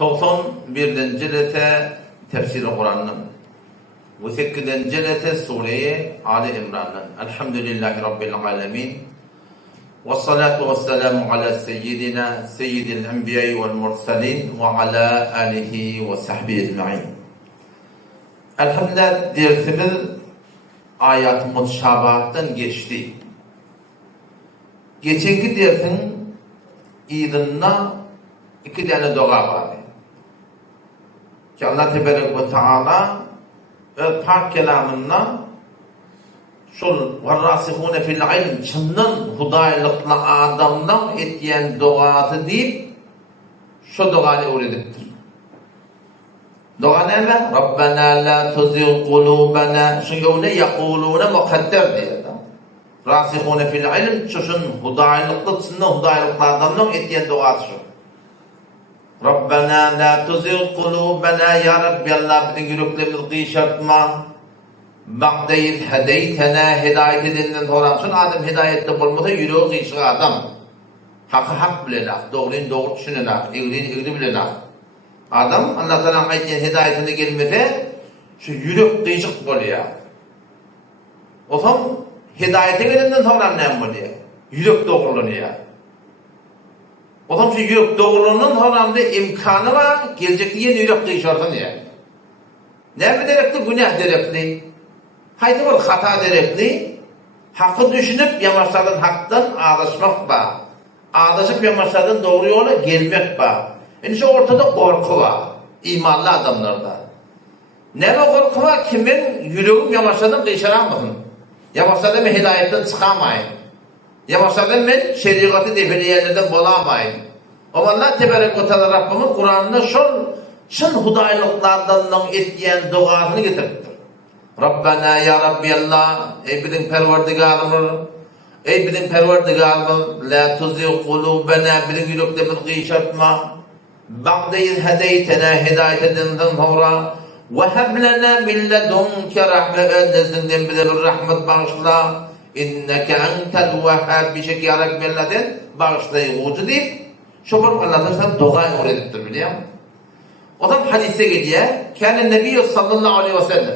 91. lete tefsir-i Kur'an'ın ve 8. lete Sure-i Ali İmran'ın. Elhamdülillahi Rabbil alemin. Ve salatu ve selamu ala seyyidina seyyidil enbiyayı vel mursalin ve ala alihi ve sahbihi ecma'in. Elhamdülillah dersimiz ayat-ı mutşabahattan geçti. Geçenki dersin idinna iki tane dua var. Ki Allah Tebarek ve Teala Pak kelamında şol varrasihune fil ilm çından hudaylıkla adamdan etyen duası deyip şu duayı öğretiptir. Dua ne mi? Rabbena la tuzigh kulubana şu yevne yekulune mukadder diye. Rasihune fil ilm çuşun hudaylıklı çından hudaylıkla adamdan etyen duası şu. Rabbena la tuzigh kulubana ya Rabbi Allah bizim yüreklerimizi kıyışartma. Ba'de iz hedeytena hidayet edildiğinden sonra adam hidayette bulmasa yüreği kıyışık adam. Hakkı hak bilenak, doğruyun doğru düşünenak, eğriyin bilenak. Adam Allah Teala ayetinin hidayetine gelmese şu yürek kıyışık oluyor. O zaman hidayete geldiğinden sonra ne oluyor? Yürek doğruluyor. O zaman şu yürek doğruluğunun sonra da imkanı var, gelecekte yeni yürek kıyışartın yani. Ne mi derekli? Günah derekli. Haydi var hata derekli. Hakkı düşünüp yamaçlardan haktan ağlaşmak var. Ağlaşıp yamaçlardan doğru yola gelmek var. Yani şu ortada korku var. İmanlı adamlarda. Ne mi korku var? Kimin yüreğim yamaçlardan kıyışaramasın. Yamaçlardan ben hidayetten çıkamayın. Yamaçlardan ben şeriatı defeli yerlerden bulamayın. Ama Allah Tebarek ve Teala Rabbimin Kur'an'da şun hudaylıklardan etkiyen duasını getirdi. Rabbena ya Rabbi Allah, ey bizim perverdigarımız, ey bizim perverdigarımız, la tuzigh kulubana, bizim yüreklerimizi kıyışartma. Ba'de iz hedeytena hidayet edinden sonra ve heb lana min ledunke rahmet, özlesinden bize bir rahmet bağışla. İnneke entel vehhab, bir şey ya Rabbi Allah'tan bağışlayıcı deyip şu bir Allah'tan duayı öğretiptir biliyor musun? O zaman hadise geliyor. Kâne Nebiyyü sallallahu aleyhi ve sellem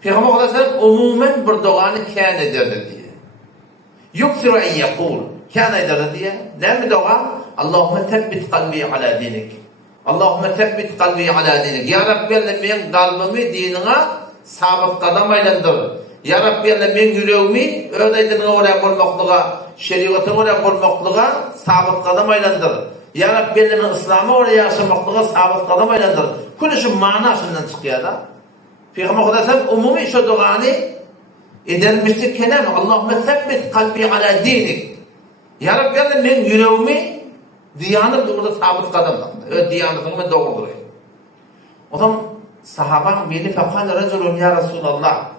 Peygamber Aleyhisselam umumen bir duanı kâne ederdi diye. Yuksiru en yekul. Kâne ederdi diye. Ne mi dua? Allahümme tebbit kalbi ala dinik. Allahümme tebbit kalbi ala dinik. Ya Rabbi Allah benim kalbimi dinine sabit kadam aylandır. Ya Rabbi Allah benim yüreğimi öğreydinine oraya bulmaklığa, şeriatına oraya bulmaklığa sabit kadam aylandır. Ya Rabbi Allah'ın İslam'a oraya yaşamaklığa sabit kadam aylandır. Kulü şu manasından çıkıyor da. Peygamber Aleyhisselam umumi şu duanı edilmiştir kelam. Allahümme sebbit kalbi ala dinik. Ya Rabbi Allah benim yüreğimi diyanı doğruda sabit kadamdan. Öyle diyanetimi doğrudur. O zaman sahaban beni fekal reculun ya Resulallah.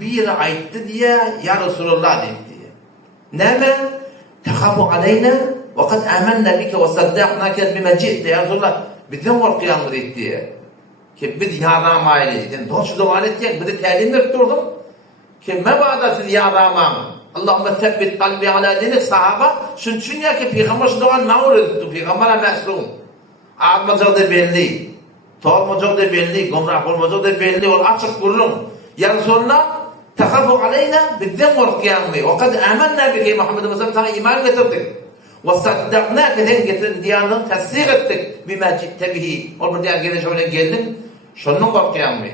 Bir ayette diye ya Resulallah deyip diye. Neme? Tekhafu aleyna ve kad amennâ bike ve saddâknâke bime ci'te ya Resulallah. Bizden korkuyan mı deyip diye. Ki biz yaram aileydik. Doğru duvar ettik. Bir de talim ettirdim. Ki mebada siz yaramam. Allahümme sebbit kalbi ala dinik sahaba. Şunçun ya ki Peygamber doğan mağur edildi. Peygamber'e mesum. Ağırmacak da belli. Tormacak da belli. Gumrah olmacak da belli. O açık kurulun. Yani sonra tekhafu aleyna bizden korkuyan mı? O kadar amennâ bike Muhammed'e mesela sana iman getirdik. Ve saddaknâke den getirin diyanını tasdik ettik. Bime citte bihi. O bir diyan gene şöyle geldim. Şundan korkuyan mı?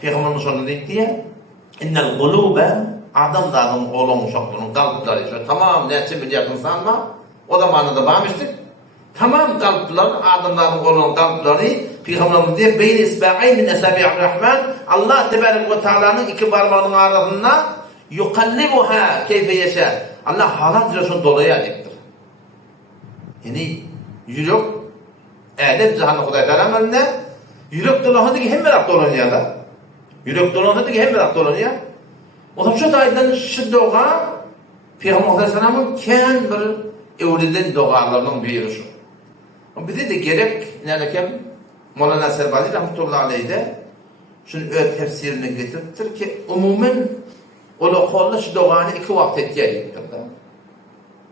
Peygamber'in sonunda deyip diye innel kulûbe adamların oğlum uşaklarının kalpları tamam neyse bir yakın sanma o zamanında bağmıştık. Tamam kalplar adamların oğlum kalpları Peygamber'in diye beyn isbâ'i min esabi'ir rahman Allah Tebarek ve Teala'nın iki parmağının arasında yukallibuha keyfe yeşâ Allah halat diyorsun dolayı adettir. Yani yürek eğer cihanı Kuday Teala'nın ne? Yürek dolandı ki hem merak dolanıyor da. Yürek dolandı ki hem merak dolanıyor. O zaman şu dayıdan şu dua Peygamber Aleyhisselam'ın kendi bir evliden dualarının biri şu. Bize de gerek nerekem Mevlana Serbazi rahmetullahi aleyhi de şunu tefsirini getirtir ki umumen ola kolla şu duanı iki vakit etkiye gittir.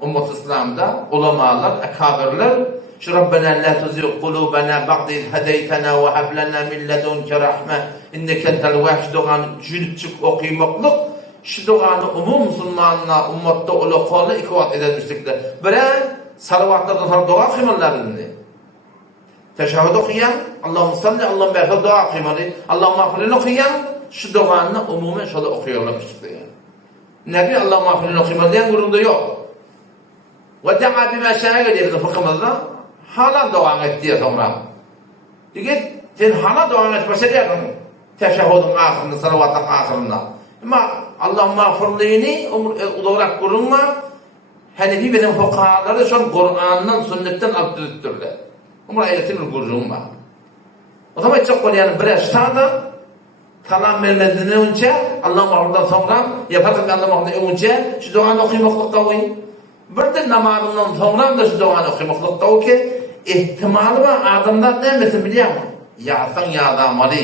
Ummet-i İslam'da ulamalar, akabirler Şu Rabbena la tuzigh kulubana ba'de iz hedeytena ve hab lana min ledunke rahme inneke entel vahhid dogan jülütçük okuymaklık şu doganı umum musulmanına ummatta ola qala ikvat edilmişlikler. Bilen salavatlarda sonra dua kıymalarını teşehhüd okuyan Allahümme salli Allahümme berhud dua kıymalı Allahümme afrilin okuyan şu duanı umumen şöyle okuyorlarmıştı yani. Nebi Allahümme afrilin okuymalı diyen grubunda yok. Ve da'a bima şa'a diye bir fıkhımızda hala dua et diye sonra. Dikkat sen hala dua et başarıyordun. Teşehhüdün ahirinde, salavatın ahirinde. Ama Allahümme afrilini olarak kurulma Hanefi benim fukahaları şu an Kur'an'dan, sünnetten abdülüttürler. Ama ayetini kurduğum var. O zaman çok kolay yani bir yaşlarda kalam vermediğinden önce Allah'ın mahvurdan sonra yaparken Allah'ın mahvurdan önce şu duanı okuymaklıkta olayım. Bir de namazından sonra da şu duanı okuymaklıkta o ki ihtimali var adamlar demesin biliyor musun? Yağsan yağdamalı,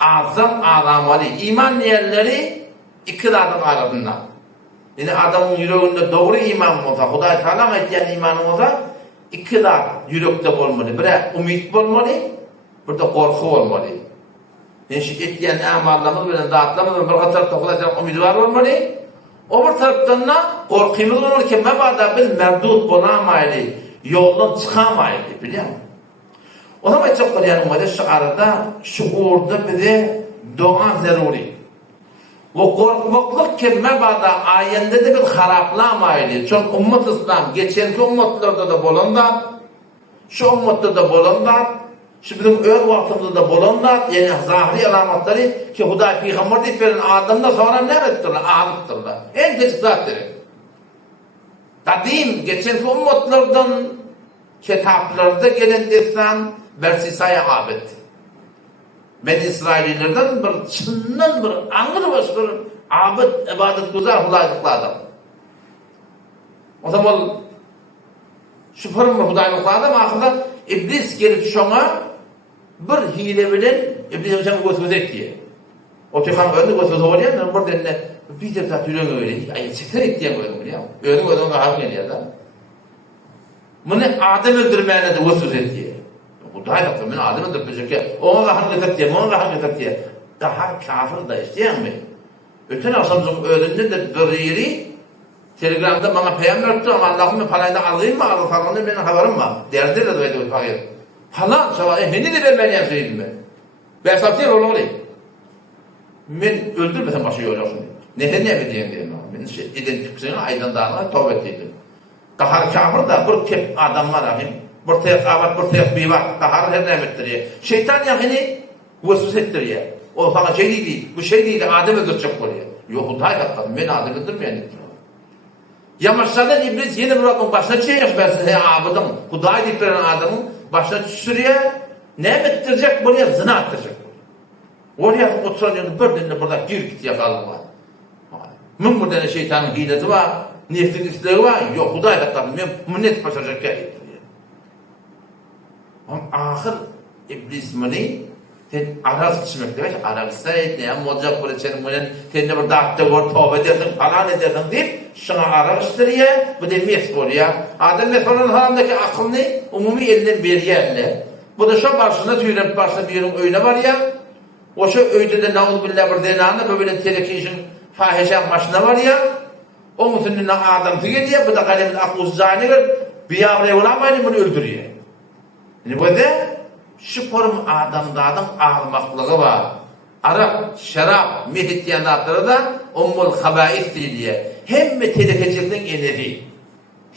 ağzın ağlamalı. İman yerleri iki adım arasında. Yani adamın yüreğinde doğru iman olsa, Huday Teala etken iman olsa iki de yürekte olmalı. Bir ümit olmalı, bir de korku olmalı. Yani şu etken amallarımız böyle dağıtlarımız bir tarafta Huday Teala ümidi var olmalı. O bir taraftan da korkumuz olmalı ki mebada biz merdut bulamaylı, yoldan çıkamaylı biliyor musun? O zaman çok kolay yani şu arada, şuurda bize dua zaruri. Ve korkmaklık ki mebada ayende de bir haraplamaylı. Çünkü ümmet İslam, geçenki ümmetlarda da bolanlar, şu ümmette de bolanlar, şu bizim öğür vaktimizde de bolanlar, yani zahiri alamatları ki Huday Peygamber deyip verin adamda sonra ne ettirler? Ağrıttırlar. En küçük zatları. Kadim, geçenki ümmetlerden kitaplarda gelen destan, Bersisaya abid. Ben İsraillilerden bir çından bir angır başkır abid, ibadet güzel Hudaylıklı adam. O zaman şu fırın Hudaylıklı adam aslında İblis gelip şuna bir hile bilen İblis'e sen göz diye. O tekrar önünde göz oluyor ya burada ne bir de tatülün öyle. Ay siktir et diye koydum biliyor musun? Öyle daha geliyor da. Bunu Adem öldürmeyene de göz diye. Hudaylıklı beni Adem öldürecek ya. Ona hangi diye, ona hangi diye. Daha kafir da isteyen mi? Öten akşamızın öğleninde de bir yeri Telegram'da bana peygamber etti ama Allah'ım falayda alayım mı? Allah'ım benim haberim var. Derdi de böyle bir fakir. Falan şava, hindi de ben yapsaydım ben. Ben satayım oğlu olayım. Ben öldürmesem başı yollarsın. Neden ne edeyim diyeyim. Ben identifikasyonu aydan dağına tövbe ettiydim. Kahar kafir da bir kep adamlar ahim. Bir tek avat, bir tek bivat. Kahar her ne ettiriyor. Şeytan yakini vusvus ettiriyor. O sana şey değil, bu şey değil, Adem öldürecek oluyor. Yok, Huday yaptım, ben Adem öldürmeyen ettiriyor. Yamaçlardan İblis yeni Murat'ın başına çiğneş versin, abidim, Huday deyip veren adamın başına sürüyor, ne ettirecek buraya? Zina ettirecek. Oraya oturanıyordu, bir dinle burada gir git yakalım var. Mün burada ne şeytanın hileti var, nefsin isteği var, yok Huday yaptım, ben münnet başaracak gelir. Ama ahir İblis məni sen arak içmek demek, arak sayed ne olacak böyle senin böyle sen de bir dağıtta var tövbe edersin falan edersin deyip şuna arak içtiriyor, bu da mes oluyor. Adem ve falan haramdaki aklını umumi elinden veriyor. Bu da şu başına tüylenip başına bir yerin öyle var ya, o şu öyde de naudbillah bir denanı böyle telekişin fahişe başına var ya, o mutluluğuna Adem geliyor, bu da kalemin aklı zanneder, bir yavraya olamayın bunu öldürüyor. Yani bu da şu form adam ağırmaklığı var. Arap, şarap, mehittiyanatları da ummul habais diye. Hem tehlikecilikten eneri.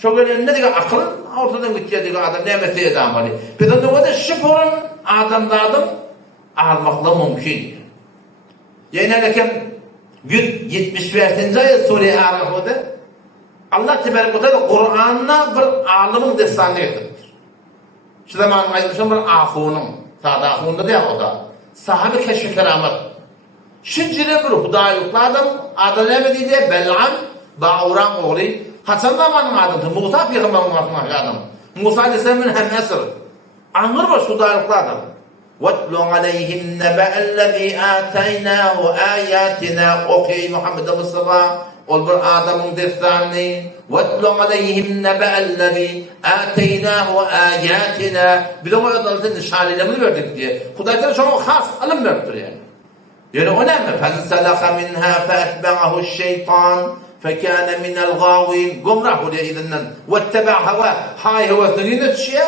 Şu gelen ne diyor akıl, ortadan gidiyor diyor adam ne mesele edamalı. Bir de bu da şu form adam ağırmaklığı mümkün. Yani lakin 175. ayet Sure-i Araf'da Allah Tebarek ve Teala Kur'an'na bir alimin destanı getirdi. Şu zaman ayrılmışım bir ahunum. Sağda ahunum da o da. Sahabe keşfi keramet. Şüncire bir Hudaylıklı adam. Adı ne mi diye? Bel'am, Ba'uran oğlu. Hasan zamanın adamı. Musa Peygamber'in adam. Musa Aleyhisselam'ın hem esir. Anır baş Hudaylıklı adam. وَاتْلُ عَلَيْهِمْ نَبَأَ الَّذ۪ي آتَيْنَاهُ آيَاتِنَا Okey Muhammed Mustafa. ol bir adamın destanını وَاتْلُ عَلَيْهِمْ نَبَأَ الَّذ۪ي آتَيْنَاهُ وَآيَاتِنَا bir de o adamın nişanilemini verdik diye. Kuday'tan sonra has alım verdir yani. Yani o ne mi? فَنْسَلَخَ مِنْهَا فَأَتْبَعَهُ الشَّيْطَانِ فَكَانَ مِنَ الْغَاوِينَ Gomrah oluyor izinden. وَاتَّبَعْ هَوَا hay havasını yine düşüyor.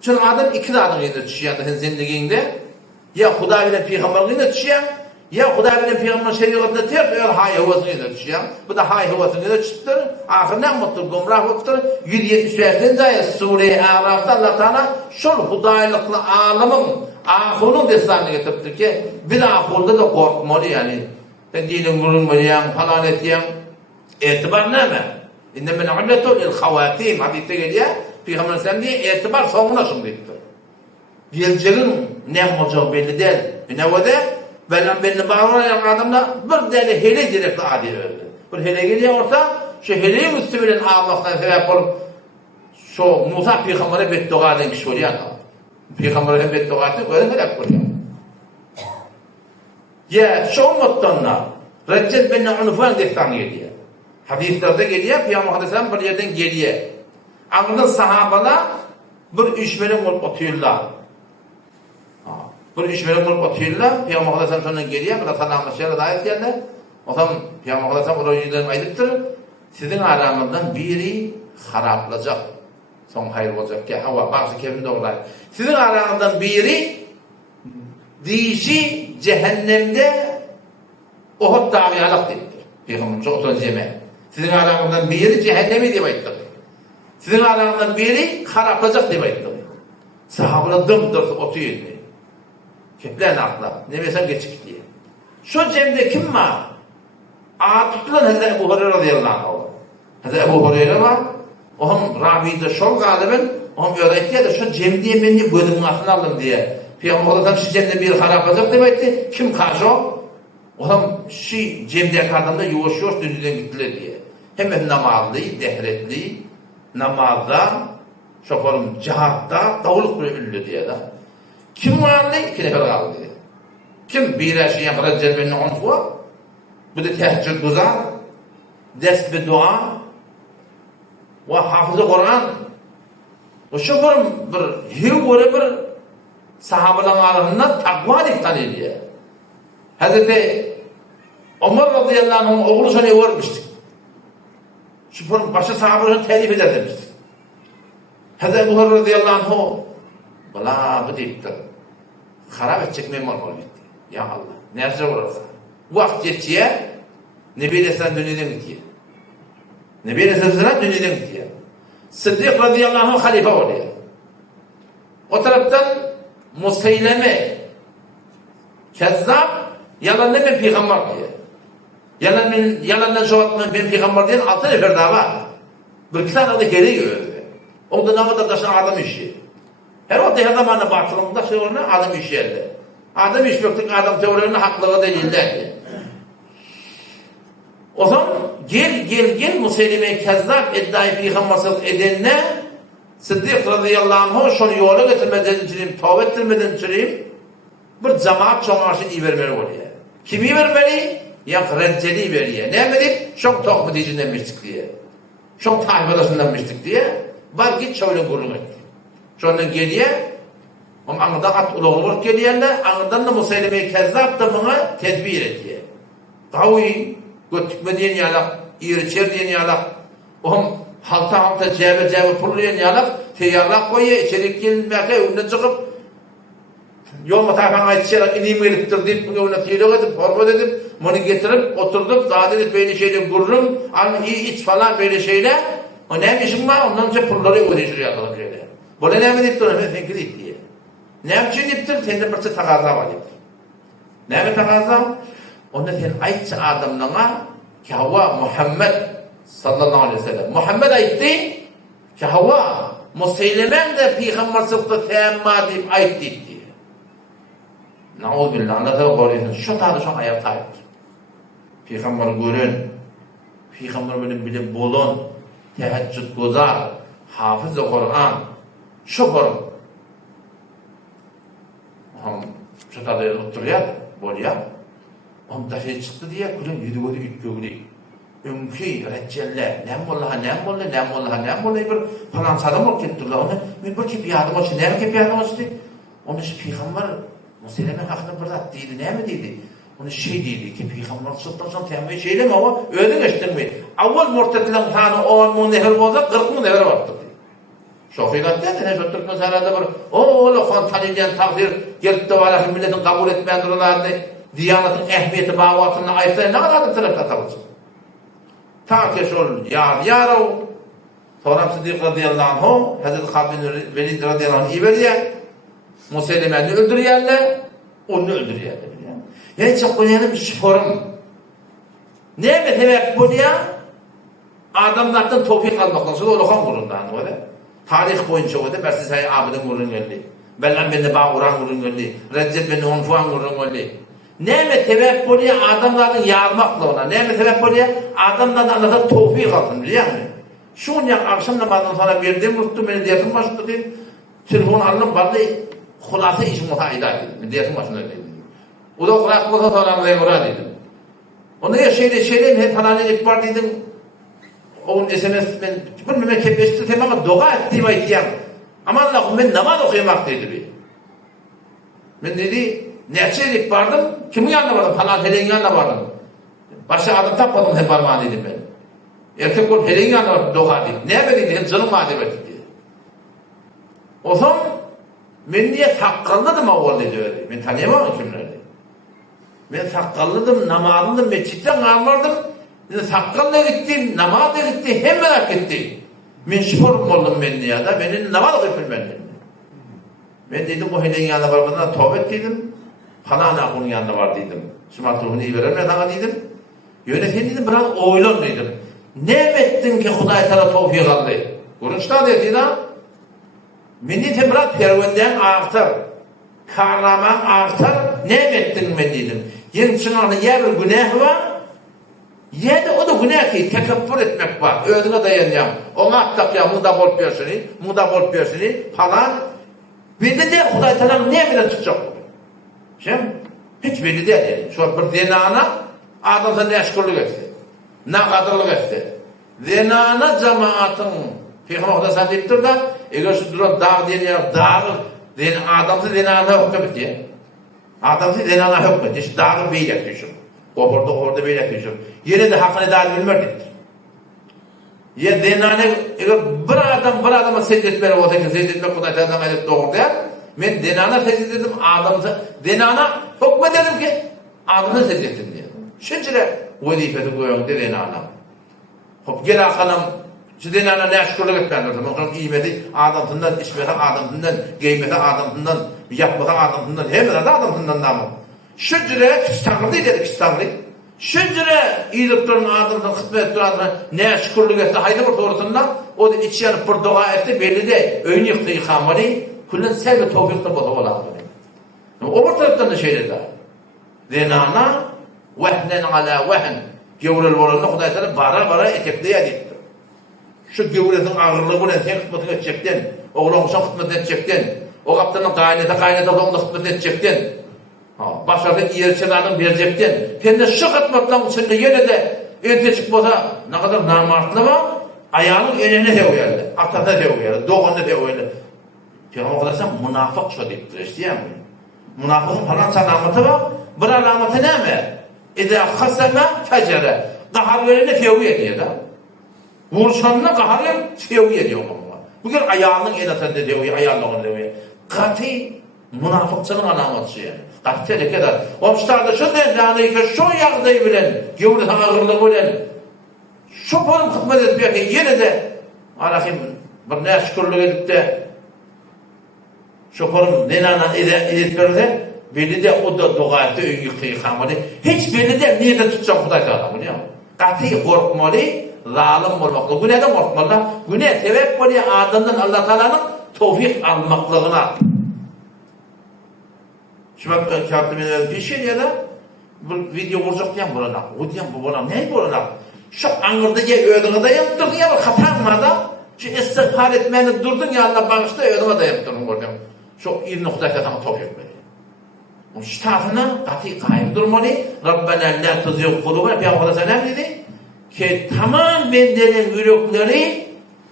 Çünkü adam iki de adam yine düşüyor zindeginde. Ya Huda bilen peygamber yine düşüyor. Ya Huda bilen peygamber şeriatında ters öyle hay havasını yine düşüyor. Bu da hay havasını yine düştür. Ahirine mutlu gomrah oluptur. 175. ayet Sure-i Araf'ta Allah Teala şol Hudaylıklı alamın ahunun destanını getirdi ki bir ahunda da korkmalı yani. Sen dinin vurulmayan falan etiyen etibar ne mi? İnne min illetul il havatim hadiste geliyor. Peygamber sen diye etibar sonuna şimdi. Geleceğin ne olacak belli değil. Ne o da? Belen belli bağlayan adamla bir deli hele direkt adi öldü. Bir hele geliyor orta, şu heleyi müstümülün ağlamaktan sebep olup şu Musa Peygamber'e beddua eden kişi oluyor adam. Peygamber'e beddua eden böyle helak oluyor. Ya şu umuttanla Reccet bin Unufan destanı geliyor. Hadislerde geliyor, Peygamber Aleyhisselam bir yerden geliyor. Anladın sahabalar bir işmenin olup atıyorlar. Bir işmenin olup atıyorlar. Peygamber Aleyhisselam sonra geliyor, bir de salamlaşıyorlar, ayet yerler. O zaman Peygamber Aleyhisselam o rojiden aydıktır. Sizin aranızdan biri haraplayacak. Son hayır olacak ki hava bazı kevin doğrular. Sizin aranızdan biri dişi cehennemde Uhud dağı alak demektir. Peygamberimiz o tönzeme. Sizin aranızdan biri cehennemi demektir. Sizin aranızdan biri haraplayacak demektir. Sahabeler dımdır otuyor. Keplen akla. Ne mesela geçik diye. Şu cemde kim var? Tutulan Hazreti Ebu Hureyre radıyallahu anh. Hazreti Ebu Hureyre var. Onun Rabi'de şol galiben onun öğrettiği de şu cemdiye beni bölümün altına aldım diye. Peygamber Aleyhisselam şu cemde bir haraplayacak demekti. Kim karşı o? Onun şu cemdiye kaldığında yoğuş yoğuş dünyadan gittiler diye. Hemen namazlı, dehretli, namazda, şoförüm cihatta, davuluk bir ünlü diye de. Kim vardı? İki nefer kaldı diye. Kim bir eşeğe Reccet bin Unufan? Bu da teheccüd guzar, dest bir dua ve hafızı Kur'an. O şu bir sahabenin arasında takva diktan ediyor. Hazreti Ömer radıyallahu anh'ın oğlu sana vermiştik. Şu başka sahabelerin telif eder demiştik. Hazreti Ebu Hureyre radıyallahu anh'ı bala bu deyiptir. Harap edecek memur ol gitti. Ya Allah, nerede orası? Vakt geçiye Nebi Aleyhisselam dünyadan gidiyor. Nebi Aleyhisselam dünyadan gidiyor. Sıddık radıyallahu anh halife oluyor. O taraftan Musayleme Kezzab yalanla ben peygamber diyor. Yalanla şovatla ben peygamber diyen 6 nefer daha var. Bir tane adı geri gördü. O da ne kadar taşın adam işi. Her o da zamanla batılımda şey olana adam işi elde. Adam iş yoktu, adam teorilerine haklığı delillerdi. O zaman gel Musaylime Kezzab iddiayı peygambersizlik edenine Sıddık radıyallahu anh şunu yola getirmeden içireyim, tavbe ettirmeden içireyim bir cemaat çoğarsın iyi vermeli oluyor. Kimi vermeli? Ya Reccet'i veriyor. Ne verip? Çok tohmet içinden miştik diye. Çok tahibadasından miştik diye. Var git şöyle gurur et. Sonra geliyor anıdan at uluğulur geliyorlar, anıdan da Musaylime Kezzab da buna tedbir ediyor. Tavi götükme diyen yalak, İrçer diyen yalak, halta cebe pulluyen yalak, teyarlak koyuyor, içerik gelmeye önüne çıkıp yol matafan ayetçiler ineyim geliptir deyip önüne teyarlak edip, hormat edip, bunu getirip, oturduk, daha edip böyle şeyle gururum, iyi iç falan böyle şeyle, o ne işim var, ondan önce pulları ödeşir yakalım böyle. Böyle ne mi deyip durur, ben senki deyip diye. Ne için deyiptir, sende bir takaza var deyiptir. Ne mi takaza? Onda sen ayetçi adamlarına ki hava Muhammed sallallahu aleyhi ve sellem. Muhammed ayetti ki hava Musaylemen de peygambersizlikte teemma deyip ayet deyip diye. Nauzubillah, Allah da korusun. Şu tarzı şu ayet ayet. Peygamber görün. Peygamber bile bolun. Teheccüd gozar. Hafız-ı Kur'an. Şu Kur'an. Şu tarzı oturuyor. Boluyor. Onda şey çıktı diye kulun yüzü üç göğüyle. Ümki, reccelle, nem bolla bir falan sadam ol kettirler. Onu men bu ki yardım olsun, ne ki yardım olsun? Onu peygamber Muslimen hakkında bir zat deydi, ne mi deydi? Onu deydi ki peygamber sultan temme şeyleme ama öyle geçtirmeyi. Avval murtedlen tanı 10 mun neher olsa 40 mun neher vardı. Şohidatda ne şotuk meselede bir o kan tanıyan takdir gelip de var milletin kabul etmeyen durumlarda Diyanet'in ehemmiyeti bağlatını ayetleri ne kadar tarafta atalım. Ta ki şol yar o sonra Sıddık radıyallahu anh Hazreti Halid bin Velid radıyallahu anh iberiye Museyleme'ni öldürüyorlar, onu öldürüyorlar. Yani çok önemli bir forum. Ne mesela bu diye adamlardan tevfik almak lazım. O lokal kurundan öyle. Tarih boyunca öyle. Bersiz hay abidin kurun geldi. Bellen beni bağıran kurun geldi. Recep beni onfuan kurun geldi. Ne mesela bu diye adamlardan yarmakla ona. Ne mesela bu diye adamlardan Allah'a tevfik alsın biliyor musun? Şun ya akşam namazından sonra verdiğim mutlu beni diyetim başladı diyeyim. Telefon aldım vallahi hulasa iş muhayda edildi. Diyetim başına öyle. O da kulak kulak olanlara göre dedim. Onu ya şeyde hep hananelik var dedim. Onun SMS ben bilmem kepesti tema doğa etti baytiyan. Ama Allah'ım ben namaz okuyamak dedi bir. Ben dedi neçelik vardım? Kimin yanına vardım? Falan Helen'in yanına vardım. Başka adam tapmadım hep parmağı dedim ben. Erkek ol Helen'in yanına vardım doğa dedi. Ne dedi? Hep canım madem etti dedi. O zaman ben niye sakkalladım avval dedi öyle. Ben tanıyamam kimlerdi. Ben sakkalladım, namazımdım, mescitten kalmardım. Sakkalla gittim, namaz da gitti, hem merak ettim. Ben şufurum oldum ben ya da, benim namaz okuyup ben. Ben dedim, o Helen'in yanına varmadan tövbe ettiydim. Hanana onun yanına var dedim. Şumatruhunu iyi veremem sana dedim. Yöneten dedim, biraz oylun dedim. Ne ettin ki Huday sana tevfik aldı? Kurunçta dedi da. Beni tebrat pervenden artar. Kahraman artar. Ne ettin ben dedim. Yen çınarlı yer günah var. Yerde o da günah ki tekebbür etmek var. Ödüne dayanacağım. Ona attak ya muda bol persini falan. Belli değil Huday Teala ne bile tutacak. Şimdi hiç belli değil yani. Şu bir zenana adamsa ne eşkurluk etti. Ne kadırlık etti. Zenana cemaatın Peygamber Huday sen deyiptir da eğer şu durum dağ diye adamsa zenana hüküm etti. Adamsa zenana hüküm etti. İşte dağı beylek düşün. Orada beylek düşün. Yine de hakkını dağ bilmez dedi. Ya zenana bir adama secde etmeli olsa ki secde etmek Huday Teala'dan edip doğru der. Ben zenana secde ettim adamsa zenana hükmedelim ki adamsa secde ettim diye. Şimdi de vazifeti koyalım dedi zenana. Hop gel akalım. Şu zenana ne şükürlük etmeli olsa. Bakalım iymeti adamsından, içmeti adamsından, giymeti adamsından, yapmeti adamsından, hemen de adamsından da mı? Şimdi de kıstanlı dedik kıstanlı. Şimdi de iyilip durun adamsından, hıtmet ettiğin adamsından ne şükürlük etse haydi bir doğrusundan o da içi yanıp bir dua etti belli de öyün yıktı yıkanmalı. Kullen selve tevfikte boza ola. O bir taraftan da şeyler daha. Zenana vehnen ala vehn. Gevurel olanı Huday Teala bara etekleye deyiptir. Şu gevurelerin ağırlığı bu ne? Sen hıtmetini edecektin. Oğlan kuşan hıtmetini edecektin. O kaptanın kaynata oğlanı hıtmetini edecektin. Başarıda iyerçelerden verecektin. Sen de şu hıtmetten içinde yine de ertecik boza ne kadar namartlı var. Ayağının eline hevuyarlı. Atata hevuyarlı. Doğanına hevuyarlı. Peygamber kadar sen münafık şu deyiptir işte yani. Münafıkın falan alamatı var. Bir alamatı ne mi? İzâ khaseme fecere. Kahar verene fevü ediyor da. Vursanına kahar fevü ediyor ama. Bugün ayağının elatında diyor, ayağının diyor. Katı münafıkçının alamatı yani. Katı tereke eder. O müştarda şu denli ki şu yağdayı bilen, gevurdan ağırlığı bilen, şu param hükmet etmiyor ki yine de Allah'ım bir ne şükürlük edip de şu param denana editlerinde belli de o da dua etti, ön yıktı yıkamalı. Hiç belli de niyede tutacak Huday Teala biliyor musun? Katı korkmalı, zalim olmakla. Bu neden korkmalı? Bu ne? Sebep böyle adamdan Allah Teala'nın tevfik almaklığına. Şimdi kağıtımın bir şey ya da bu video vuracak diyen buranak. O diyen bu buranak. Ne buranak? Şu anırda ya ödüğü da yaptırdın ya bak hatanmadan. Şu istiğfar etmeni durdun ya Allah bağışta ödüğü da yaptırdın oradan. Şu bir noktaya kadar tevfik böyle. O şitafına katı kayım durmalı. Rabbena la tuzigh kulubana. Peygamber Aleyhisselam dedi ki tamam bendenin yürekleri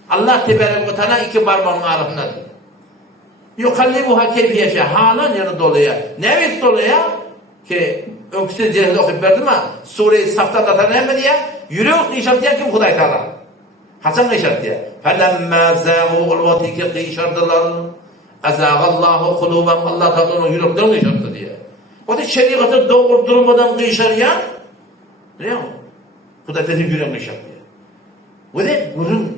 Allah tebarek ve teala iki parmağın arasındadır. Yukallibuha keyfiyeşe halan yanı doluya. Nevit doluya ki öksüz cehil okuyup verdim ha. Sure-i Saf'tan da tanıyamadı ya. Yürek işaretiyen kim Huday Teala? Hasan işaretiyen. فَلَمَّا زَاغُوا الْوَتِكِ قِيشَرْدِلَرُ اَزَاغَ اللّٰهُ قُلُوبًا Allah Teala'nın yüreklerini işareti diye. O da şeriatı doğurdurmadan kıyşarıyan biliyor musun? Huday Teala'nın yüreğini işaretiyen. O da bunun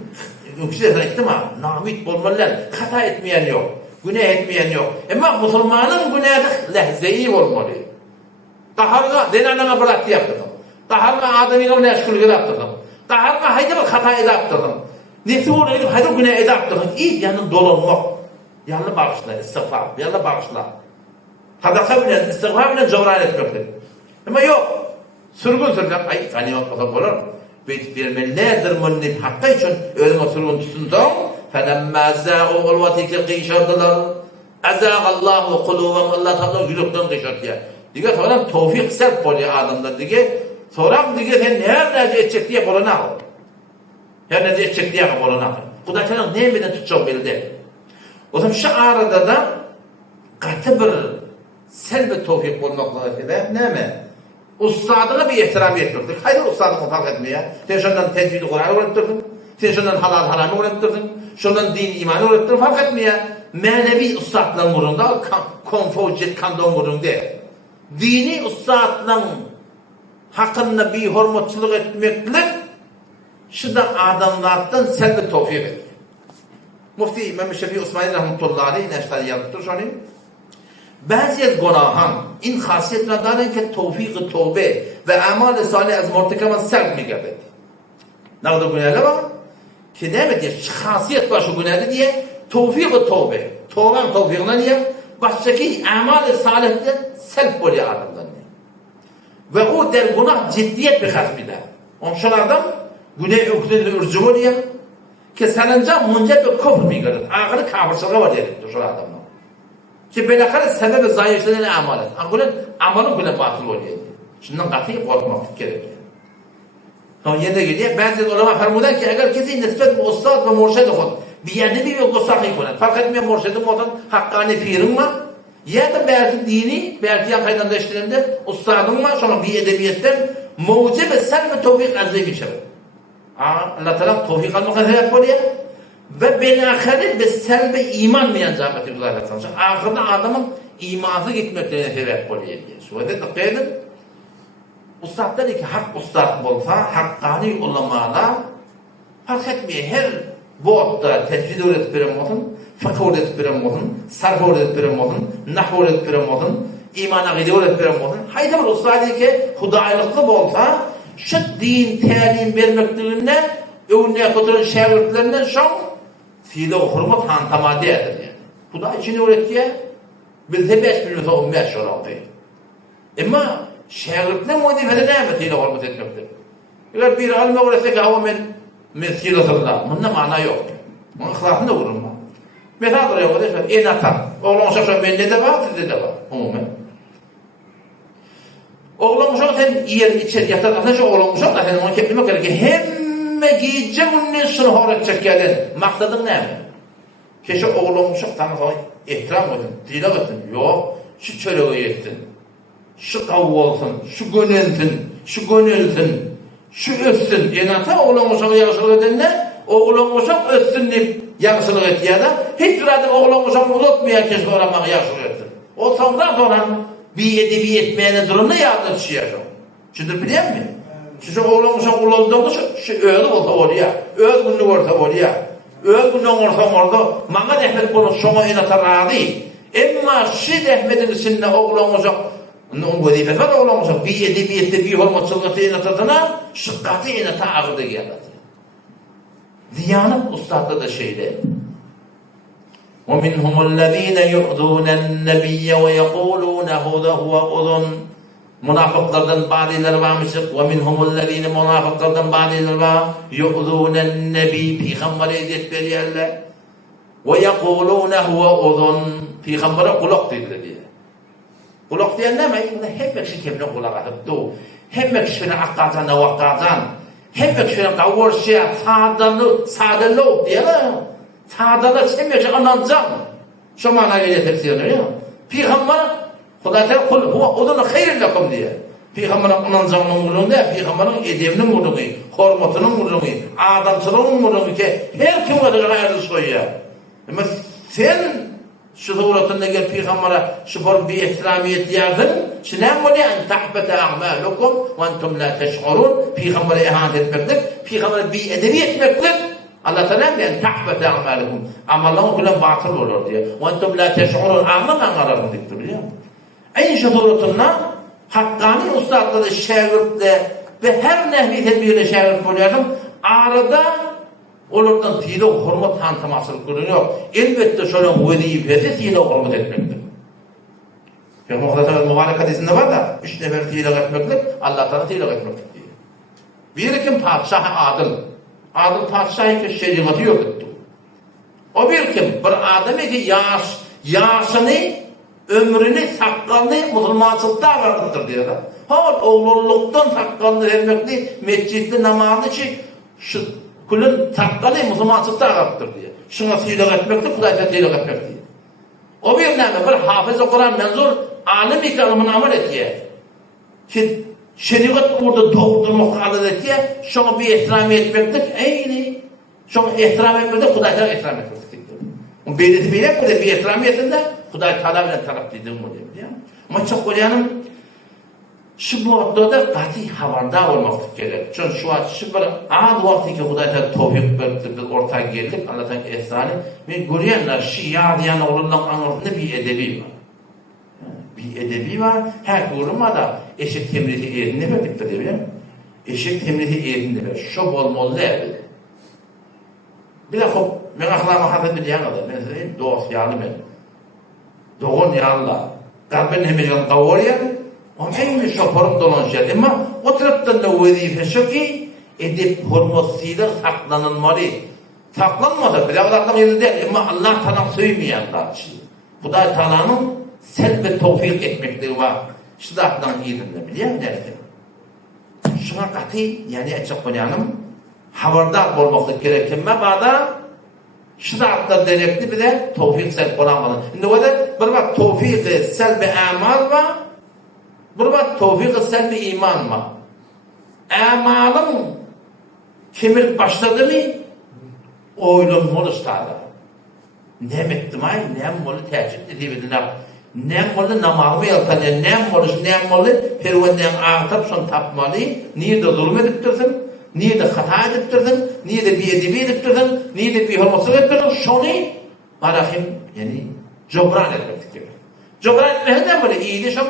öksüz ettim ha. Namit olmalılar. Hata etmeyen yok. Günah etmeyen yok. Ama Müslümanın günahı lehzeyi olmalı. Taharga denanana bıraktı yaptırdım. Taharga adamına meşgul yaptırdım. Taharga haydi bir hata edaptırdım. Nefsi onu edip haydi günah edaptırdım. İyi yanın dolanmak. Yanını bağışla, istiğfar. Yanını bağışla. Sadaka bile, istiğfar bile cevran etmektir. Ama yok. Sürgün sürgün. Ay tanımak olsa olur. Beyt vermelidir münnin hakkı için özüne sürgün tutundum. فَلَمَّا زَاءُوا الْوَتِكِ قِيشَرْدِلَرُ اَزَاغَ اللّٰهُ قُلُوبًا Allah Teala yürekten kıyşartıya. Dige sonra tevfik serp oluyor adamda dige. Sonra dige sen her nece edecek diye koluna al. Her nece edecek diye koluna al. Kuda Teala neyimden tutacak belli. O zaman şu arada da katı bir selbe tevfik olmakla ne mi? Ustadına bir ihtiram ettirdik. Hayır ustadını fark etmeye. Sen şundan tecvidi Kur'an'ı öğrettirdin. Sen şundan halal haramı öğrettirdin. Şundan din imanı öğrettirdin. Fark etmeye. Manevi ustadla vurunda konfojit kandon vurunda. Dini ustadla hakkında bir hürmetçilik etmekle şu da adamlardan selbe tevfik et. Mufti İmam Şafii Osmani rahmetullahi aleyh neştari yaptı şunu. Bazı günahın in hasiyetine dair ki tevfik-i tövbe ve amal-i salih az mortikaman selb mi geldi? Ne kadar günahlar var? Ki ne mi diye? Hasiyet başı günahı diye tevfik-i tövbe. Tövben tevfikine diye baştaki amal-i salihde selb oluyor adamdan. Ve o der günah ciddiyet bir hasbide. Onun adam günah ökülünü ürcü oluyor ki sanınca munca bir kufr mi gelir? Ağırı kafirçılığa var diye şu adamdan. Ki belakar sebebi zayıflığına amal et. Amalın bile batıl oluyor. Şundan katıyı korkmak gerekiyor. Sonra yerine geliyor. Ben de ulema fermudan ki eğer kesin nispet ustad ve murşid olun. Bir yerde bir yol dostakı konan. Fark etmeyen murşidim olan hakkani pirim var. Ya da belki dini, belki yakaydan da işlerinde ustadım var. Sonra bir edebiyetten mucib ve selve tevfik azze geçer. Allah Teala tevfik almak sebep oluyor. Ve belâkâde selbe iman mı yanacağımeti bu zaten sanacak. Ahırda adamın imanı gitmeklerine sebep oluyor diye. Şöyle dikkat edin. Ustad dedi ki hak ustad olsa, hakkani ulemâna fark etmiyor. Her boğatta tecvid öğretip veren olsun, fıkh öğretip veren olsun, sarf öğretip veren olsun, nahv öğretip veren olsun, iman akide öğretip veren olsun. Haydi bir ustad dedi ki hudaylıklı olsa, şu din talim vermekliğinden önüne kotulan şeriflerinden şan fiile hurmat hantamade eder yani. Bu da içini öğretiye bizde 5 milyon 15 oldu. Ama şerifle modifede ne mi fiile hurmat etmektir? Eğer bir alime öğretse ki hava men fiile sırda. Bunun mana yok. Bunun ıhlasını vurun mu? Mesela buraya öğretmek enata. Oğlan şaşan bende de var, sizde de var. Umumen. Oğlan uşak sen yer içer yatar. Aslında şu oğlan uşak da sen onu keplemek gerekir. Hemme giyeceğim onun üstüne horatacak geldin. Maksadın ne mi? Keşke oğlan uşak sana ihtiram edin, dilak edin. Yok, şu çöreği ettin. Şu kavga olsun, şu gönülsün, şu össün. Yenata oğlan uşağı yakışılık edenler, oğlan uşak össün deyip yakışılık etti ya da hiç bir adım oğlan uşağı unutmayan keşke oramak yakışılık etti. O sonra bir edebiyet meyene durumda yardım düşüyor. Şimdi biliyor musun? Şu oğlan uşak kullandığında şu öğlü olsa oraya, öğlü günlük orta oraya, öğlü günlük orta Mağad Ehmet bunu şuna inata razı. Ama şu Ehmet'in içinde oğlan uşak, onun vazifesi var oğlan uşak, bir edebiyette bir hürmetçılıkta inatatına, şıkkatı inata ağırda geldi. Diyanet ustadda da şeyde. وَمِنْهُمُ الَّذ۪ينَ يُؤْذُونَ النَّبِيَّ وَيَقُولُونَ هُوَ اُذُنْ Münafıklardan bazıları varmış. وَمِنْهُمُ الَّذ۪ينَ münafıklardan bazıları var. يُؤْذُونَ النَّبِيَّ Peygamber'e eziyet veriyorlar. وَيَقُولُونَ هُوَ اُذُنْ Peygamber'e kulak dediler diye. Kulak diyen ne mi? Hem ekşi kemine kulak atıp du. Hem ekşi akkadan, navakkazan. hep şöyle kavurşuya, sadalı diye la. Sadalı semyece anancan. Şu manaya getirtiyor ya. Peygamber Huda Teala kul huve odun hayrun lekum diye. Peygamber'in anancanının vurduğunda, Peygamber'in edebinin vurduğu, hormatının vurduğu, adamçılığının vurduğu ki her kim kadar hayırlı soyuyor. Ama sen şu suratında gel Peygamber'e şu bir İslamiyet yardın. Şundan böyle en tahbete a'malukum ve entum la teş'urun. Peygamber'e ihanet etmektir. Peygamber'e bir edebi etmektir. Allah Teala en tahbete a'malukum. Amallarınız kullan batıl olur diye. Ve entum la teş'urun. Amal anlarım diktir biliyor musun? En şu suratında hakkani ustadları şagirdle ve her nehvi tedbirle şagird bolardım. Arada olurdan fiili hurmat tanıtmasılık görünüyor. Elbette şöyle vazifesi fiili hurmat etmektir. Peygamber mübarek hadisinde var da 3 nefer fiili etmektir, Allah'tan fiili etmektir diye. Bir kim padişah adil. Adil padişahı ki şeriatı yoktu. O bir kim bir adamı ki yaşını ömrünü sakalını Müslümançılıkta ağırlıktır diyor. Oğlulluktan sakalını vermekli mescitte namazı için şu kulun sakalı Müslümançılıkta ağırlıktır diyor. Şuna fiilik etmektir, Kuday'da fiilik etmektir. O bir neyme bir hafız-ı Kur'an menzur alim ikramını amal etiye. Ki şeriat burada doğurdurmak alet etiye. Şuna bir ihtiram etmektir. Eyni. Şuna ihtiram etmektir, Kuday'da ihtiram etmektir. O belirti bilek de bir ihtiram etinde Kuday Teala bilen taraf dediğim bu diyor. Ama çok koyanım şu muhatta da katı havanda olmak gerek. Çünkü şu an şu bir ağır vakti ki Kuday Teala tevfik verdi, biz ortaya geldik, Allah'tan ihsanı. Ve görüyenler şu yağlayan oğlundan anlatında bir edebi var. Bir edebi var. Her kurumada eşek temriti yerinde verdik de diyor. Eşek temriti yerinde ver. Şop olmalı evde. Bir de hop, ben ahlama hazır bir yana da. Ben söyleyeyim, dost yağlı ben. Doğun yağla. Kalbin hemen kavuruyor. Ama en şoporum dolanacak. Ama o taraftan da vazife şu ki edip hurmatsıyla saklanılmalı. Saklanmasa bile Allah'tan yeri değil. Ama Allah Teala söylemeyenler. Kuday Teala'nın selbe tevfik etmekleri var. Şu da aklından iyiliğinde biliyor musun? Şuna katı yani açık koyanım haberdar olmaklık gerekir mi? Bada şu da aklından denekli bir de tevfik selbe olamalı. Şimdi o da bir bak tevfik selbe amal var. Bir bak tevfik selbe iman var. Amalın kemir başladı mı? Oylum ustadı. Nem ettim ay, nem molu tercih edildiler. Nem molu namazı yaltanıyor, nem molu pervenden ağıtıp son tapmalı. Niye de zulüm edip dursun, niye de hata edip dursun, niye de bir edebi edip dursun, niye de bir hurmatsız edip dursun. Şunu arahim yani cobran etmek gibi. Cobran etmekten böyle iyiydi şu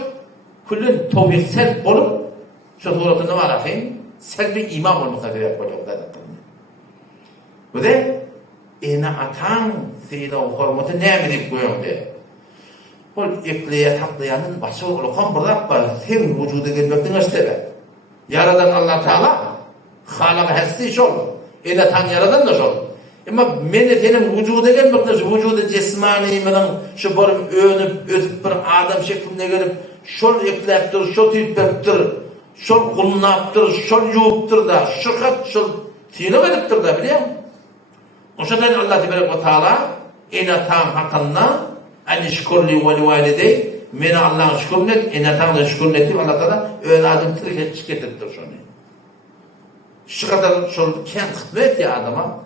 kullun tevfiksel olup şu suratında arahim selbi imam olmakta gerek olacak. Bu da ena atan seyda hurmatı ne edip koyuyor diye. Kol ekleye taklayanın başı olukan bırak var. Sen vücudu gelmekten istebe. Yaradan Allah Teala halak hessi şol. Ena tan yaradan da şol. Ama meni senin vücudu gelmekten vücudu cismani menen şu barım önüp ötüp bir adam şeklinde gelip şol ekleyiptir, şol tüyüptir, şol kulunaptır, şol yuuptır da, şıkat şol tiylem ediptir da biliyor musun? O şekilde Allah Teala ena tam hakkında en şükürlü ve validey meni Allah'ın şükürnet ena tam da şükürnet diye Allah Teala öyle adım tırık çıkartıptır şunu. Şu kadar şol kent hıtmet ya adama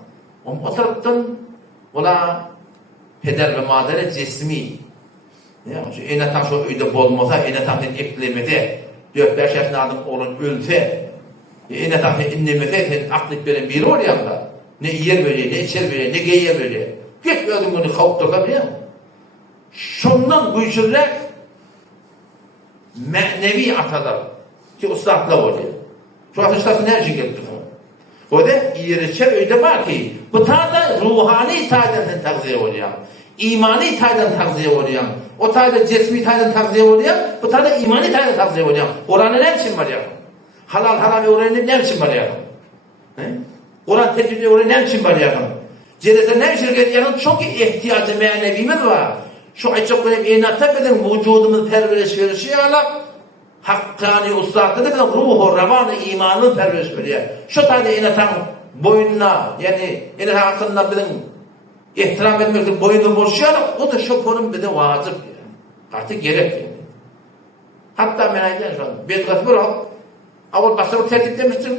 o taraftan ola peder ve madere cismi ena tam şu uyda bolmasa ena tam eklemede 4-5 yaşında adam olan ölse ena tam innemede aklık veren biri oluyor ya ne yer böyle, ne içer böyle, ne geyer böyle. Git ödüm bunu kavukturda biliyor musun? Şundan güçlülük menevi atalar ki ustahlar oluyor. Şu atışlar ne için getirdi? O da iyirişer öyle var ki bu tarzda ruhani tarzdan tagziye oluyor. İmani tarzdan tagziye oluyor. O tarzda cismi tarzdan tagziye oluyor. Bu tarzda imani tarzdan tagziye oluyor. Oranı ne için var ya? Halal haram oranı ne için var ya? Kur'an tecrübe oraya ne için var yakın? Cerese ne için yakın? Çok ihtiyacı menevimiz var. Şu açık böyle inatta beden vücudumuz perveriş verişi alak. hakkani ustadı da ruhu revanı imanın perveriş veriyor. Şu tane inatan boynuna yani ene hakkında bizim ihtiram etmektir boyunu borçluyor o da şoförün bir de vacip yani. Artık gerek yani. Hatta ben aydan şu an bedgat bırak avul başta tertip demiştim.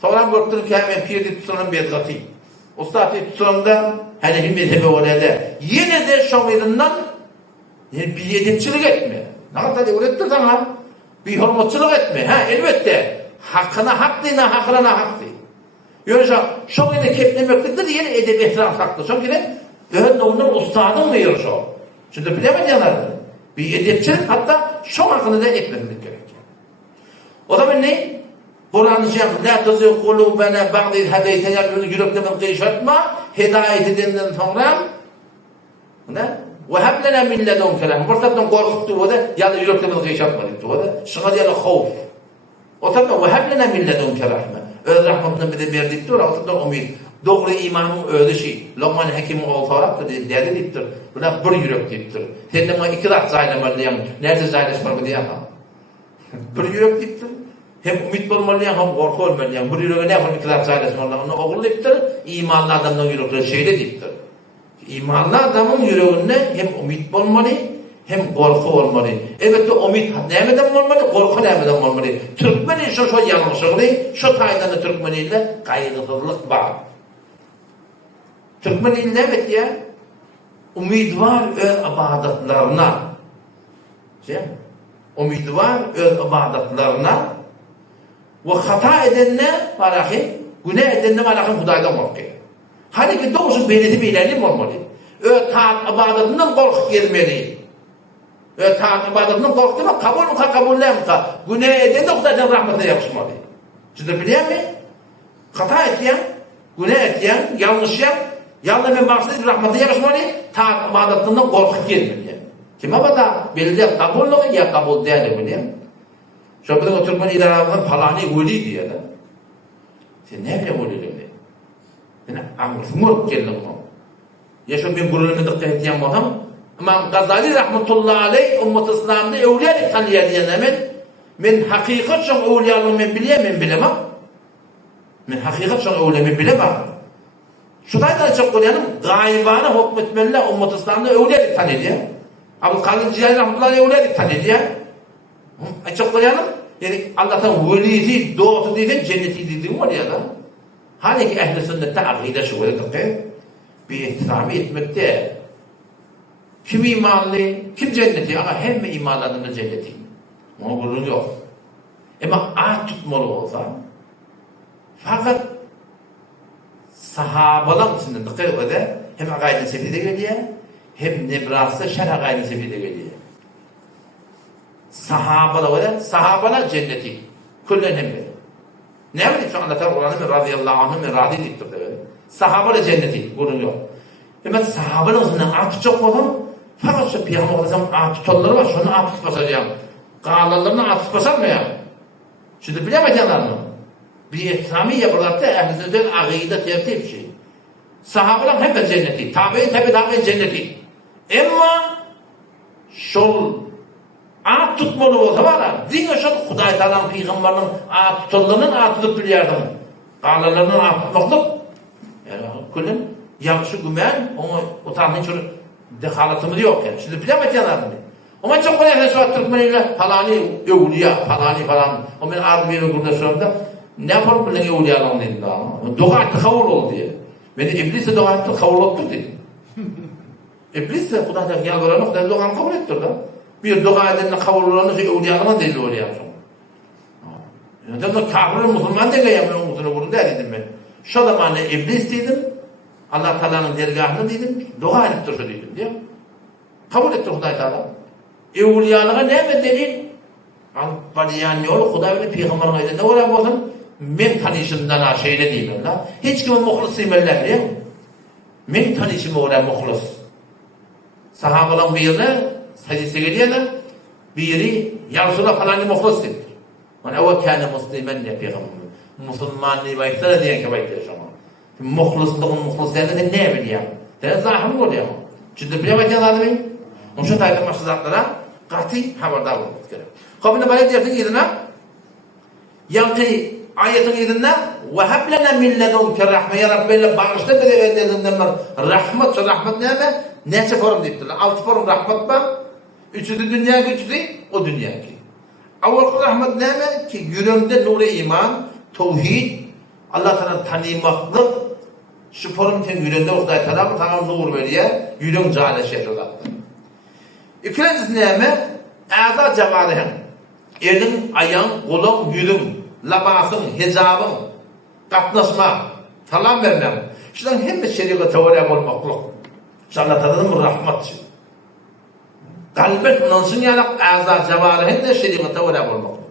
Sonra gördüm ki hemen piyade tutulan bedgatı. Ustadı tutulanında hani bir mezhebe orada yine de şovirından bir edepçilik etme. Ne kadar öğretti sana? Bir hürmetçilik etme. Ha elbette. Hakkına hak değil, hakkına hak değil. Yoksa şovirde keplemektedir yine edep ihtiram saklı. Çünkü öğren onun ustadın mı yiyor şu? Şimdi bilemedi yanardı. Bir edepçilik hatta şu hakkını da etmektedir gerek. O zaman ne? Kur'an-ı Şerif la tuzigh kulubana ba'de iz hedaytena yüreklerini kıyışatma hidayet edinden sonra ne? Ve hab lana min ledunke rahme. Fırsattan korkuttu o da yani yüreklerini kıyışatma dedi o da. Şuna diye havf. O zaman ve hab lana min ledunke rahme. Öz rahmetini bize verdik dur. O zaman umid. Doğru imanın öyle şey. Lokman Hakim'in oğlu tarafta dedi deyiptir. Buna bir yürek deyiptir. Sen de bana iki rahat zaylamalı diyen. Nerede zaylaşmalı mı diyen? Bir yürek deyiptir. Hem ümit olmalıyan hem korku olmalıyan. Bir yüreğe ne yapalım iki rahat zaylaşmalı. Onu oğul deyiptir. İmanlı adamın yürekleri şeyle deyiptir. İmanlı adamın yüreğinde hem ümit olmalı hem korku olmalı. Evet de ümit nemeden olmalı, korku nemeden olmalı. Türkmen için şu yanlışlığı, şu taydanı Türkmen ile kaygısızlık var. Türkmen ili evet ya, umid var öz ibadetlerine. Umid var öz ibadetlerine ve hata edenine barahi, günah edenine barahi Hudaydan korkuyor. Hani ki doğrusu belirli bir ilerlem olmalı. Öz taat ibadetinden korku gelmeli. Öz taat ibadetinden korku demek kabul mu kabullem ka. Günah eden de Hudaydan rahmetine yapışmalı. Şimdi biliyor musun? Hata etiyen, günah etiyen, yanlış yap. Yalnız ben başlayıp rahmetine yakışmalı, taat ibadetinden korku gelmeli. Kime bada belirli kabul mu ya kabul değil mi? Şu kadar oturmanın idarlarından falani veli diye de. Sen ne bile veli diye? Yani amrımur kellim o. Ya şu ben gururumda dikkat ettiğim olsam, İmam Gazali rahmetullahi aleyh ümmet-i İslam'da evliyalık tanıya diyen hemen men hakikat şu evliyalığını ben bilemem. Men hakikat şu evliyalığını bilemem. Şurada çok koyanım gaybana hükmetmeli ümmet-i İslam'da evliyalık tanıya. Abdülkadir Cilani rahmetullahi evliyalık tanıya. Çok koyanım yani Allah'tan velisi, doğrusu diysen cenneti dediğim var ya da. Hani ki ehl-i sünnette akide şu böyle bir ihtirami etmekte. Kim imanlı, kim cenneti ama hem imanlarında cenneti. Ona gurur yok. Ama ağ tutmalı olsa fakat sahabalar içinde dikkat ede hem akide sefide geliyor hem nebrası şerh akide sefide geliyor. Sahabalar cenneti. Kullen hem böyle. Ne bileyim şu anda tabi olanı radıyallahu anh'ın radhi deyiptir de böyle. Sahabalar cenneti. Gurur yok. Ama sahabalar içinden ağ çok olan fakat şu Peygamber Aleyhisselam ağ tutanları var. Şunu ağ tutmasacağım. Kağlarlarına ağ tutmasar mı ya? Şimdi bilemeyecekler mi? Bir İslami yapılarda ehl-i akide tertip şey. Sahabalar hem de cenneti. Tabi cenneti. Ama şol ağ tutmalı olsa var ya. Dine şol Huday Teala'nın Peygamberinin ağ tutanlarının ağ tutup biliyordum. Kağlarlarının ağ tutmaklık. Yani kullum yakışı gümen onu utanın şöyle dehalatımız yok yani. Şimdi bilemeyecekler mi? Ama çok önemli şu an Türkmeniyle falani evliya, falani. O ben Arabiye'nin burada sorumda ne yapalım bunun evliyalığını dedim daha. Dua etti kavul oldu diye. Beni iblis dua etti kavul oldu dedim. İblis de Kuday'da yalvaranı da duanı kabul ettir da. Bir dua edenle kavul olanı evliyalığına delil oluyor. Yani da kafir Müslüman da gayamıyor Müslümanı bunu dedim ben. Şu zaman iblis dedim. Allah Teala'nın dergahını dedim. Dua ettir dedim diye. Kabul ettir Huday Teala. Evliyalığa ne mi delil? Badiyan yolu Huday ve Peygamber'in ayda ne ola bolsun? Men tanışımdan şeyle diyeyim la. Hiç kimin muhlis değiller ya. Men tanışımı ola muhlis. Sahabaların birine hadise geliyorlar. Biri ya Resulullah falan muhlis dedi. Yani o kâne muslimen ya Peygamber. Müslümanlığı bayıklara diyen ki bayıklar şama. Muhlisliğini ne biliyor? Sen zahim oluyor. Çünkü bilemeyeceğin adamı. Onun şu tayda maksızatlara Qati habardar olmak gerek. Qabına böyle dersin yedine. Yankı ayetin yedine ve hablana min ledunke rahme ya Rabbi bağışla bize öndezinden var. Rahmet ne be? Neçe form deyiptiler. 6 form rahmet var. Üçüncü dünya güçlü o dünya ki. Avval rahmet ne be? Ki yüreğimde nuru iman, tevhid, Allah Teala tanımaklık şu forumken yüreğinde Huday Teala tamam nur veriyor. Yüreğin cale şehirler. İkincisi ne be? Azat cemalihim. Elin, ayağın, kolun, yüzün, labasın, hicabın, katlaşma, falan vermem. Şundan hem şerika teoriye olmaklık. Allah Teala'nın rahmet için. Kalbet nansın yanak azat cemalihim de şerika teoriye olmaklık.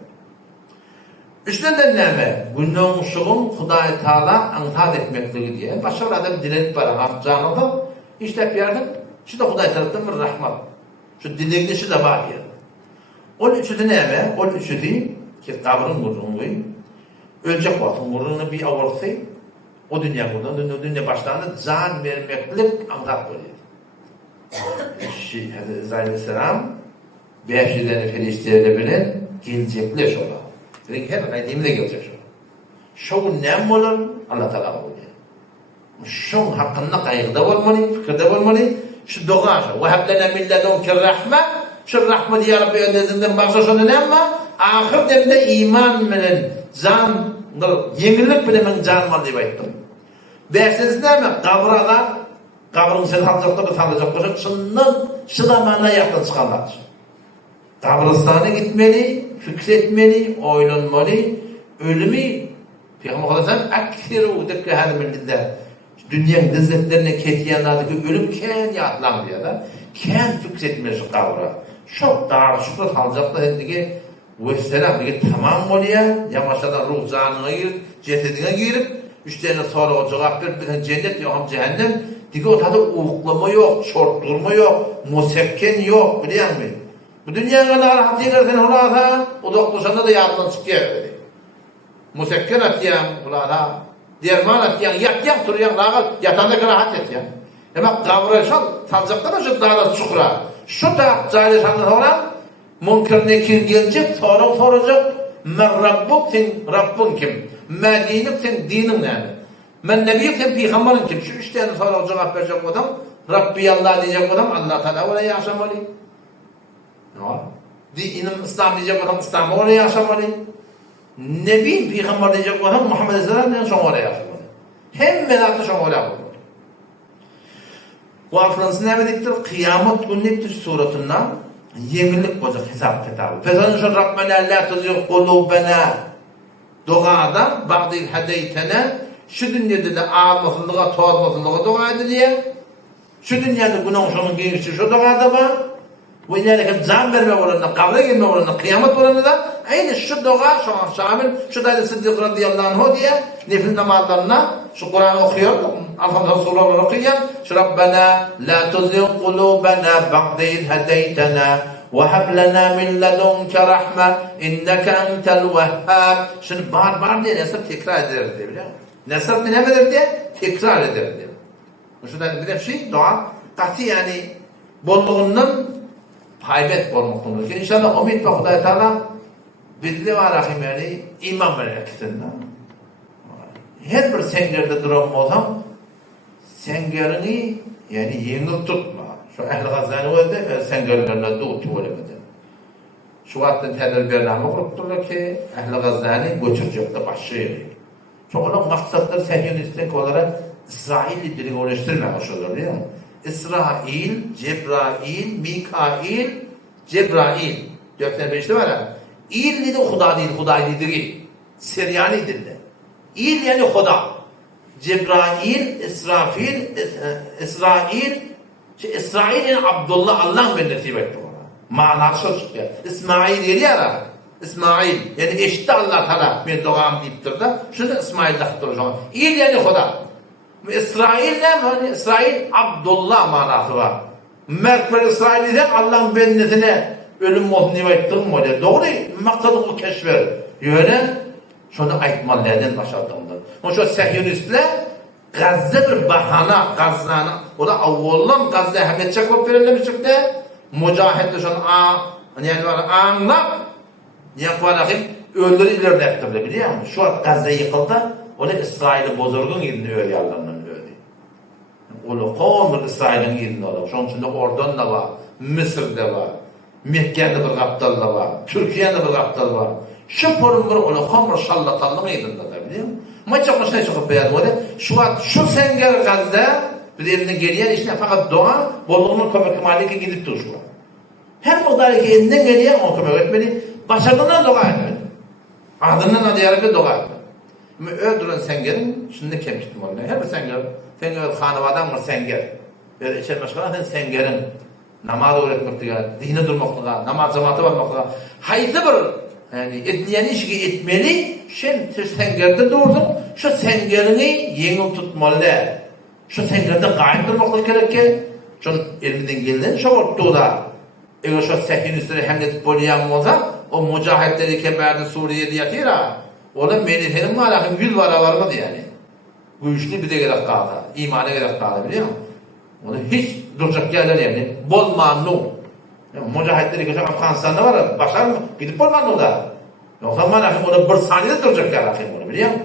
Üçüncü neme? Günün şuğun Huday Teala antat etmekliği diye. Başka bir adam direnip var. Canlıda işte bir yerden işte Huday Teala'dan bir rahmet. Şu dileğinde şu da var ya. Onun üçüncü neme? Onun üçüncü ki kabrın vurduğunu ölecek vaktin vurduğunu bir avurtsa o dünya vurduğunu, o dünya başlarında can vermeklik antat oluyor. Hazreti Aleyhisselam 500 tane Filistin'e bilen gelecekler şola. Dedik her kaydımda gelecek şola. Şoğun ne olur? Allah Teala oluyor. Şoğun hakkında kaygıda olmalı, fikirde olmalı. Şu doğa şu. Ve hablana min ledunke rahme. Şu rahmet ya Rabbi öndezinden baksa şunu ne ama? Ahir demde iman bilen, can, yenilik bilen can var diye aytdım. Beşincisi ne mi? Kabrın seni alacaklar, bir alacaklar. Şılamana yakın çıkanlar. Kabristana gitmeli, fikretmeli, oylanmalı. Ölümü, Peygamber Aleyhisselam akhiru udekki hadimillillah. Dünyanın lezzetlerine ketiyanlardaki ölüm ken yatlanmıyor da. Ken fikretmeli şu kavra. Çok dar, şükret alacaklar hendiki vesselam digi tamam oluyor. Yamaşadan ruh canına girip, cesedine girip, üçlerine sonra o cevap verip, cennet yok, cehennem. Digi o tadı uğuklama yok, çortturma yok, musekken yok, biliyor musun? Bu dünyanın rahat yerlerden olasa, o doktorşanda da yardımdan çıkıyor öyle. Musekken atyan, ulala, derman atyan, yat duruyan, yatandaki rahat et ya. Ama kavrayışan, talacaklar şu dağda çukura. Şu da cahilişanlı sonra, mümkün nekir gelecek, sonra soracak, men Rabbuk sen Rabbun kim? Men dinik sen dinin yani. Men nebiyik sen peygamberin kim? Şu üç tane sonra cevap verecek adam, Rabbi Allah diyecek adam, Allah Teala oraya yaşamalı. Dinim İslam diyecek adam, İslam oraya yaşamalı. Nebi peygamber diyecek adam, Muhammed Aleyhisselam'dan sonra oraya yaşamalı. Hem menatı sonra oraya yapmalı. Bu aflansın ne mediktir? Kıyamet günlüktir suratından yeminlik olacak hesap kitabı. Fesanın şu Rabbena la tuzigh kulubena duada ba'dil hadeytene şu dünyada da ağırmasınlığa, toğazmasınlığa dua ediliyor. Şu dünyada günahın şunun genişliği şu duada var. Bu ileride can verme oranında, kabre girme oranında, kıyamet oranında aynı şu dua şu an şamil, şu da Sıddık radıyallahu anh diye nefil namazlarına şu Kur'an okuyor, Alhamdülillah surları okuyor. Şu Rabbena la tuzigh kulubena ba'dil hadeytena ve hab lana min ledunke rahme inneke entel vehhab. Şunu bar diye nesir tekrar eder diye biliyor musun? Nesir dinlemedir diye tekrar eder diye. Şu da bir şey dua katı yani bolluğundan haybet olmaktadır. Ki inşallah umid ve Huday Teala bizde var rahim yani iman meleketinden. Her bir sengerde duran olsam sengerini yani yengil tutma. Şu Ehl-i Gazani öyle sengerlerine doğtu ölemedi. Şu vaktin tedbir bername kurupturlar ki Ehl-i Gazani götürecek de başlıyor. Şu olan maksatları Sehyonistlik olarak İsrail'i dili uğraştırmaya başlıyorlar değil mi? İsrail, Cebrail, Mikail, Cebrail. 4 tane 5'te var ya. İl dedi Huda değil, Huda değil. Seryani dilde. İl yani Huda. Cebrail, İsrafil, İsrail. İsrail yani Abdullah, Allah ben nasip etti ona. Manası çıkıyor. İsmail yeri ya. İsmail yani eşitti Allah Teala ben doğam deyiptir de. Şunu İsmail daktır o zaman. İl yani Huda. İsrail ne? Yani İsrail Abdullah manası var. Mertler İsrail'den Allah'ın bennetine ölüm olsun diye ettim mi öyle? Doğru değil. Maksadı o keşfer. Öyle şunu aytmalardan başladımdır. Onun şu Sehyonistler Gazze bir bahana, Gazze'na. O da avvallan Gazze hem edecek o verilmiştik de mücahitler şunu Yani var anlap yaparakim öldürüldüler dertlerle biliyor musun? Şu an Gazze yıkıldı. Onu İsrail'in bozurgun yerine öyle yerlerinden öldü. Onu konur İsrail'in yerine olur. Şunun içinde Ordon da var, Mısır'da var, Mekke'de bir kaptal da var, Türkiye'de bir kaptal var. Şu porun bir onu konur şallatalım yerinde da biliyor musun? Ama çok başına çıkıp beğendim öyle. Şu an şu senger Gazze bir elinden geliyen işine fakat doğa bolluğunun kömür kemalike gidip dur şu an. Her modayki elinden geliyen o kömür etmeli. Başarından doğa etmeli. Adından adı yarabı doğa etmeli. Ama öldüren sengerin, şimdi kemşittim onu. Her bir senger hanıvadan mı senger? Böyle içer başkalar sen sengerin namaz öğretmektiğe, dine durmaklığa, namaz cemaate varmaklığa. Haydi bir, yani etmeyen işi etmeli, sen sengerde durdun, şu sengerini yengil tutmalı. Şu sengerde kaim durmaklığı gerek ki, şunun elinden geldiğin şu ortada da. Eğer şu sehin üstüne hemletip bolayan olsa, o mücahitleri kemerdi Suriye'de yatıyor ha. Orada menifenin var, yakın gül var mı yani. Bu üçlü bir de gerek kaldı. İmana gerek kaldı biliyor musun? Onu hiç duracak yerler yani. Bol mamnun. Yani mücahitleri geçen Afganistan'da var, başar mı? Gidip bol mamnun da. Yoksa manakım onu bir saniyede duracak yerler onu biliyor musun?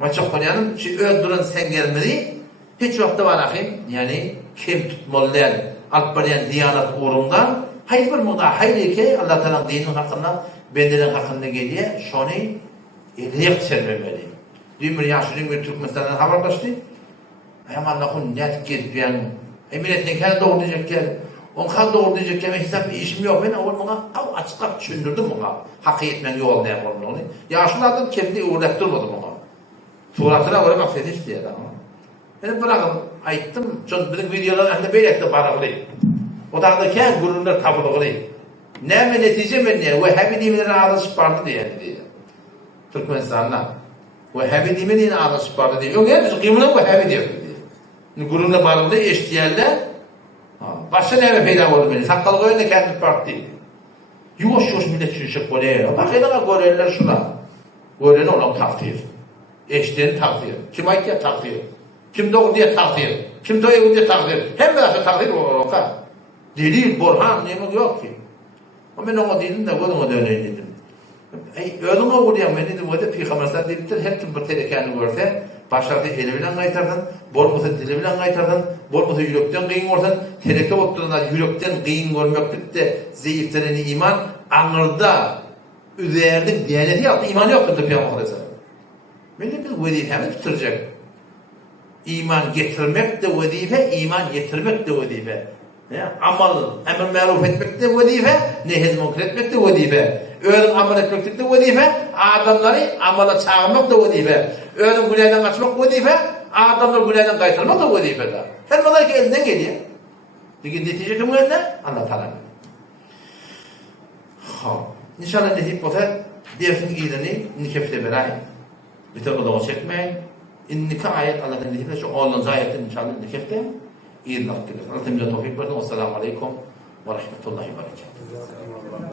Ama çok konyanın, şu öldüren sen gelmedi, hiç vakti var akım, yani kim tutmalılar, alpbarayan diyanat uğrundan, hayır bir muda, hayır ki Allah Teala'nın dinin hakkında, bendelerin hakkında geliyor, şunu eliyek çelmemeli. Dümür yaşlı bir Türkmenistan'dan haberleşti. Hemen nakun net gitmeyen, milletin kendi doğru diyecekken, ondan doğru diyecekken, hesap bir işim yok. Ben ona açıklar düşündürdüm ona. Hakkı etmen yol ne yapalım onu. Yaşlı adam kendi uğraştırmadım ona. Suratına göre bak fetiş diye adam. Ben bırakın, ayıttım. Çünkü bizim videolar hem de böyle etti bana kılayım. O da kendi gururlar tabulu kılayım. Ne mi netice mi ne? Vehhabi dinleri ağzı çıpardı diye. Türkmenistan'dan. Vehhabi dinleri ağzı çıpardı diye. Yok ya biz kıyımına Vehhabi diyor. Gururla bağlı eşdiyerler. Başka ne mi peyda oldu beni? Sakkalı koyun da kendi parti. Yuvaş millet şuşak koyuyor. Bak edeme görürler şuna. Görürler olan takdir. Eşdeğini takdir. Kim ait diye takdir. Kim doğru diye takdir. Kim doğru diye takdir. Hem de takdir o kadar. Delil, Burhan neymek yok ki. Ama ben ona dedim de ona döneyim dedim. Ölüm o diye ben dedim o da Peygamberler dedikler her kim bir telekeni görse başlarda eli bilen kaytardan, bol olsa dili bilen kaytardan, bol olsa yürekten kıyın orsan, teleke ottuğunda yürekten kıyın görmeklik de zayıflarını iman anırda üzerinde diyaneti yaptı, imanı yoktur da Peygamber Aleyhisselam. Ben de bir vazifemi bitirecek. İman getirmek de vazife, iman getirmek de vazife. Amal, emir maruf etmek de vazife, nehiz munkar etmek de vazife. Öğün amal etmek de vazife, adamları amala çağırmak da vazife. Öğün günahdan kaçmak vazife, adamları günahdan kaytarmak da vazife. Her bunlar ki elinden geliyor. Peki netice kim elinden? Allah Teala. İnşallah netip ota dersin iyiliğini nikafle berayim. Bir tek odağı çekmeyin. İnnikah ayet Allah'ın netiple şu 10. ayetin inşallah nikafle iyiliğini aktarır. Allah temizle tevfik versin. Vesselamu aleyküm ve rahmetullahi ve berekatuhu.